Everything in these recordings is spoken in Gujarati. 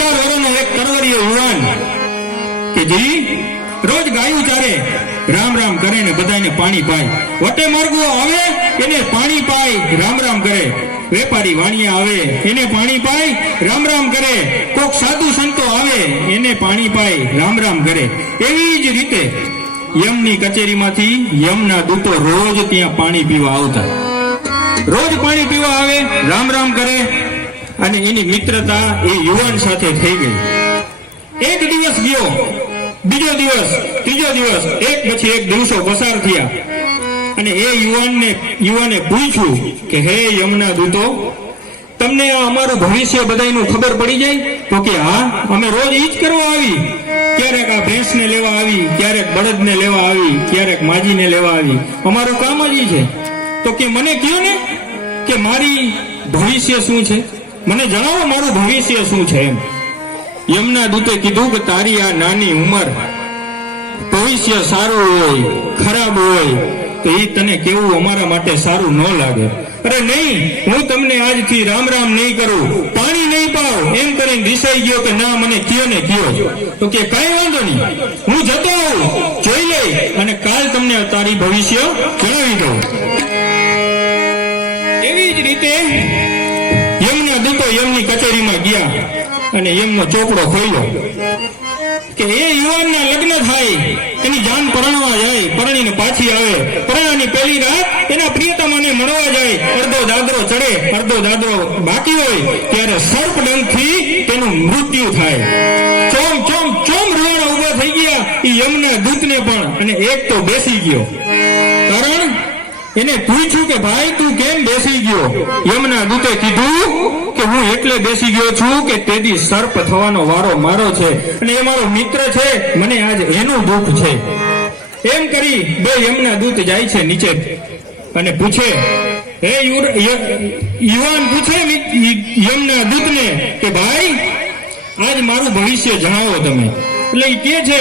અઢાર વર્ષનો એક કરવરીયો યુવાન કે જે રોજ ગાયું ચારે. રામ રામ કરે ને બધાને પાણી પાય. વટે માર્ગો આવે, એને પાણી પાય, રામ રામ કરે. વેપારી વાણિયા આવે, એને પાણી પાય, રામ રામ કરે. કોક સાધુ સંતો આવે, એને પાણી પાય, રામ રામ કરે. એવી જ રીતે યમની કચેરીમાંથી યમના દૂતો રોજ ત્યાં પાણી પીવા આવતા. રોજ પાણી પીવા આવે, રામ રામ કરે અને એની મિત્રતા એ યુવાન સાથે થઈ ગઈ. એક દિવસ ગયો, બીજો દિવસ, ત્રીજો દિવસ, એક પછી એક દિવસો પસાર થયા. અને એ યુવાનને, યુવાને પૂછ્યું કે, હે યમુના દૂતો, તમને આ અમારું ભવિષ્ય બધાનું ખબર પડી જાય? તો કે, હા, અમે રોજ ઈ કરવા આવી. ક્યારેક આ ભેંસને લેવા આવી, ક્યારેક બળદને લેવા આવી, ક્યારેક માજીને લેવા આવી. અમારું કામ જ છે. તો કે, મને કહ્યું ને? કે મારી ભવિષ્ય શું છે? મને જણાવો મારું ભવિષ્ય શું છે એમ. યમના દૂતે કીધું કે તારી આ નાની ઉંમર ભવિષ્ય સારું હોય, ખરાબ હોય, તો એ તને કેવું અમારા માટે સારું ન લાગે. અરે નહીં, હું તમને આજથી રામ રામ નહીં કરું. પાણી નહીં પાવ. એમ કરીને દિશાઈ ગયો કે ના, મને કયો ને કયો. તો કે કઈ વાંધો નહીં. હું જતો આવું. જોઈ લઈ અને કાલ તમને તારી ભવિષ્ય જણાવી દઉં. કચેરીમાં ગયા અને એમનો ચોપડો ખોલ્યો કે એ યુવાનના લગ્ન થાય, એની જાન પરણવા જાય, પરણીને પાછી આવે. પરણાની પહેલી રાત એના પ્રિયતમાને મળવા જાય. અડધો દાદરો ચડે, અડધો દાદરો બાકી હોય, ત્યારે સર્પદંડથી તેનું મૃત્યુ થાય. ચોમ ચોમ ચોમ રૂવાણા ઊભા થઈ ગયા. એ યમના દૂતને પણ, અને એક તો બેસી ગયો. કારણ એને પૂછ્યું કે, ભાઈ, તું કેમ બેસી ગયો? યમના દૂતે કીધું કે, હું એટલે બેસી ગયો છું કે તેદી સર્પ થવાનો વારો મારો છે અને એ મારો મિત્ર છે. મને આજ એનું દુઃખ છે. એમ કરી બે યમના દૂત જાય છે નીચે અને પૂછે, હે યુવાન પૂછે યમના દૂતને કે, ભાઈ, આજ મારું ભવિષ્ય જણાવો તમે. એટલે કે છે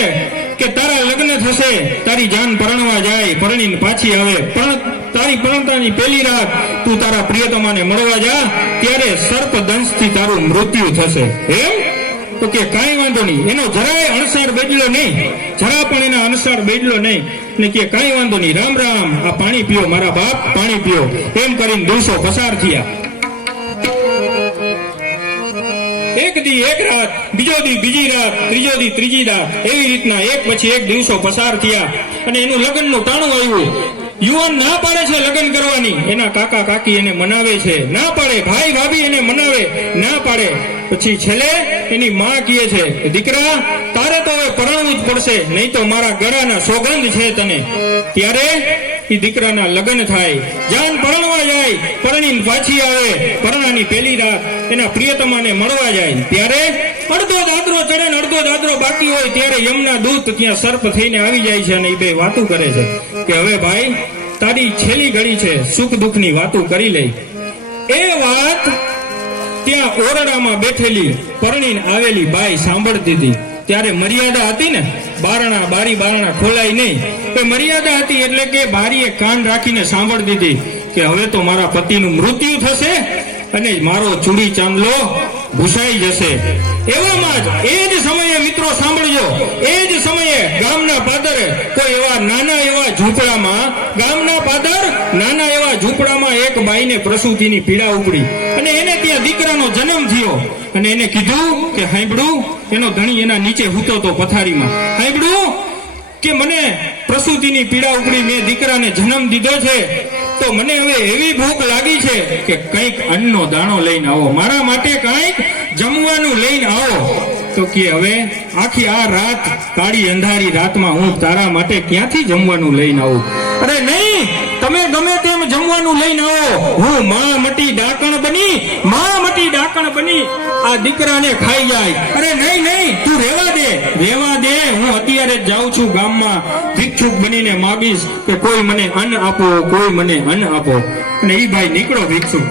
કે તારા લગ્ન થશે, તારી જાન પરણવા જાય, પરણીને પાછી આવે. પણ તારી પરણતાની પહેલી રાત તું તારા પ્રિયતમાને મળવા જા, ત્યારે સર્પ દંશથી તારું મૃત્યુ થશે. એમ? તો કે કાંઈ વાંધો નહીં. એનો જરાય અણસાર બેડલો નહીં. જરા પણ એના અણસાર બેડલો નહીં. ને કે કાંઈ વાંધો નહીં. રામ રામ. આ પાણી પીઓ, મારા બાપ, પાણી પીઓ. એમ કરીને દિવસો પસાર થયા. એક દી એક રાત બીજો દી બીજી રાત ત્રીજો દી ત્રીજી રાત એવી રીતના એક પછી એક દિવસો પસાર થયા. અને એનું લગ્નનું ટાણું આવ્યું. યુવાન ના પાડે છે લગ્ન કરવાની. એના કાકા, કાકી એને મનાવે છે. ના પાડે. ભાઈ, ભાભી એને મનાવે. ના પાડે. પછી છેલ્લે એની માં કહે છે, દીકરા, તારે તો હવે પરણવું જ પડશે. નહીં તો મારા ગળાના સોગંધ છે તને. ત્યારે એ દીકરાના લગ્ન થાય. જાન પરણવા જાય. પરણીને પાછી આવે. પરણાની પહેલી રાત એના પ્રિયતમાને મળવા જાય. ત્યારે અડધો દાદરો ચડે ને અડધો દાદરો બાકી હોય ત્યારે યમના દૂત ત્યાં સર્પ થઈને આવી જાય છે અને એ બે વાતું કરે છે કે હવે ભાઈ, તારી છેલ્લી ઘડી છે, સુખ દુઃખની વાતું કરી લઈ. એ વાત ત્યાં ઓરડામાં બેઠેલી પરણીને આવેલી બાઈ સાંભળતી હતી. ત્યારે મર્યાદા હતી ને, બારણા, બારી બારણા ખોલાય નહીં. તો મર્યાદા હતી એટલે કે બારીએ કાન રાખીને સાંભળતી હતી કે હવે તો મારા પતિનું મૃત્યુ થશે અને મારો ચૂડી ચાંદલો ભૂસાઈ જશે. એવામાં જ એ જ સમયે મિત્રો સાંભળજો, એ જ સમયે ગામના પાદરે કોઈ એવા નાના એવા ઝૂંપડામાં, ગામના પાદર નાના એવા ઝૂંપડામાં એક બાઈને પ્રસૂતિની પીડા ઉપડી. અને એને ત્યાં દીકરાનો જન્મ થયો. અને એને કીધું કે, હાંભળું, એનો ધણી એના નીચે હૂતો તો પથારીમાં. હાંભળું કે મને પ્રસૂતિની પીડા ઉપડી મેં દીકરાને જન્મ દીધો છે, તો મને હવે એવી ભૂખ લાગી છે કે કંઈક અન્નનો દાણો લઈને આવો. મારા માટે કંઈક જમવાનું લઈને આવો. તો કે હવે આખી આ રાત, કાળી અંધારી રાતમાં હું તારા માટે ક્યાંથી જમવાનું લઈને આવું? અરે નહીં તમે ગમે તેમ જમવાનું લઈને આવો. હું માં મટી ડાકણ બની, માં મટી ડાકણ બની. આ દીકરાને ખાઈ જાય. અરે નહીં નહીં, તું રેવા દે. રેવા દે. હું અત્યારે જાઉં છું ગામમાં. ભિક્ષુક બનીને માગીશ કે કોઈ મને અન્ન આપો, કોઈ મને અન્ન આપો. અને એ ભાઈ નીકળો ભિક્ષુક.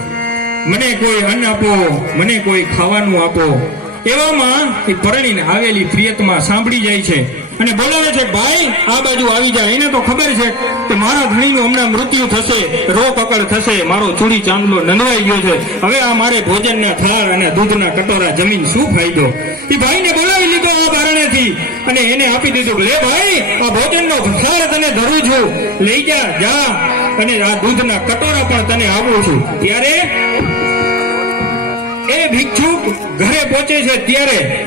મને કોઈ અન્ન આપો, મને કોઈ ખાવાનું આપો. એવામાં એ પરણીને આવેલી પ્રિયતમાં સાંભળી જાય છે. અને બોલાવે છે, ભાઈ, આ બાજુ આવી જાય એને તો ખબર છે કે મારા ધણીનું હમણાં મૃત્યુ થશે, રો પકડ થશે, મારો ચૂડી ચાંદલો નંદવાઈ ગયો છે. હવે આ મારે ભોજનના થાળ અને દૂધના કટોરા જમીન શું ફાયદો? એ ભાઈને બોલાવી લીધો આ બારણેથી અને એને આપી દીધું લે ભાઈ, આ ભોજનનો થાળ તને ધરું છું. લઈ જા જા. અને આ દૂધના કટોરા પણ તને આવું છું. ત્યારે એ ભિક્ષુક ઘરે પહોંચે છે, ત્યારે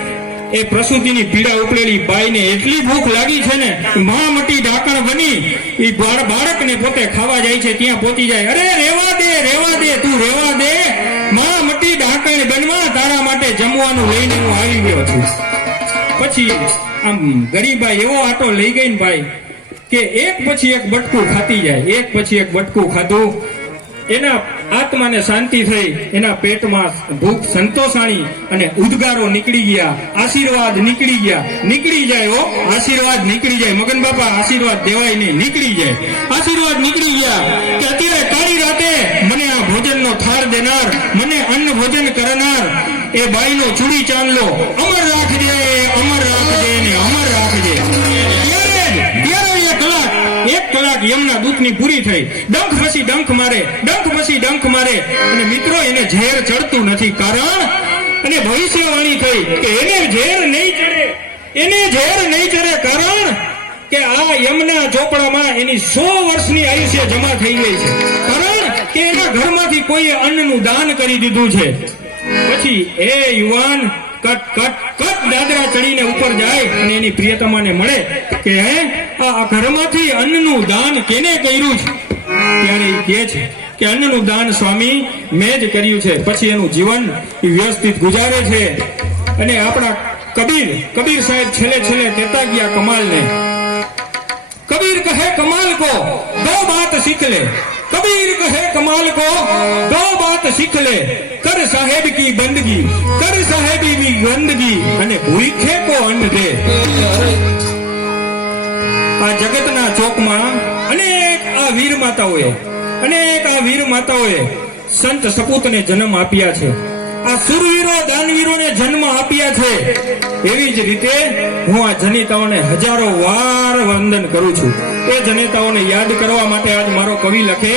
એ પ્રસૂતિની પીડા ઉપડેલી બાઈને એટલી ભૂખ લાગી છે ને, મા મટી ઢાંકણ બની એ બાળકને પોતે ખાવા જાય છે, ત્યાં પહોંચી જાય. અરે, રેવા દે રેવા દે, તું રેવા દે. મા મટી ઢાંકણ બનવા તારા માટે જમવાનું લઈને હું આવી ગયો છું. પછી આમ ગરીબા એવો આટો લઈ ગઈ ને ભાઈ કે એક પછી એક બટકું ખાતી જાય, એક પછી એક બટકું ખાધું. એના આત્માને શાંતિ થઈ એના પેટમાં ભૂખ સંતોષાણી અને ઉદ્ગારો નીકળી ગયા. આશીર્વાદ નીકળી ગયા. નીકળી જાય ઓ આશીર્વાદ નીકળી જાય. મગન બાપા આશીર્વાદ દેવાય નહીં. નીકળી જાય. આશીર્વાદ નીકળી ગયા કે અત્યારે કાળી રાતે મને આ ભોજનનો થાળ દેનાર, મને અન્ન ભોજન કરનાર એ બાઈનો ચૂડી ચાંદલો. અમર રાખજે. અમર એક યમના દૂતની પૂરી થઈ. ડંખ મસી ડંખ મારે, ડંખ મસી ડંખ મારે. અને મિત્રો, એને ઝેર ચડતું નથી કારણ, અને ભવિષ્યવાણી થઈ કે એને ઝેર નહીં ચડે. એને ઝેર નહીં ચડે કારણ કે આ યમના ચોપડામાં એની સો વર્ષની આયુષ્ય જમા થઈ ગઈ છે. કારણ કે એના ઘરમાંથી કોઈએ અન્નનું દાન કરી દીધું છે. પછી એ યુવાન કટ કટ કટ દાદરા ચડીને ઉપર જાય અને એની પ્રિયતમાને મળે કે, હે, આ ઘરમાંથી અન્નનું દાન કેને કર્યું છે? ત્યારે એ કહે છે કે, અન્નનું દાન સ્વામી, મેં જ કર્યું છે. પછી એનું જીવન વ્યવસ્થિત ગુજારે છે. અને આપણા કબીર કબીર સાહેબ છેલ્લે છેલ્લે કહેતા ગયા કમાલને, કબીર કહે, કમાલ કો, દો બાત શીખ લે. कबीर कहे कमाल को दो बात सीख ले कर साहेब की बंदगी कर साहेबी की गंदगी અને ભૂખે કો અન્ન દે આ જગતના ચોકમાં અનેક આ વીર માતાઓએ અનેક આ વીર માતાઓએ સંત સપૂતને જન્મ આપ્યા છે આ સુરવીરો, દાનવીરોને જન્મ આપ્યા છે. એવી જ રીતે હું આ જનિતાઓને હજારો વાર વંદન કરું છું. એ જનેતાઓને યાદ કરવા માટે આજ મારો કવિ લખે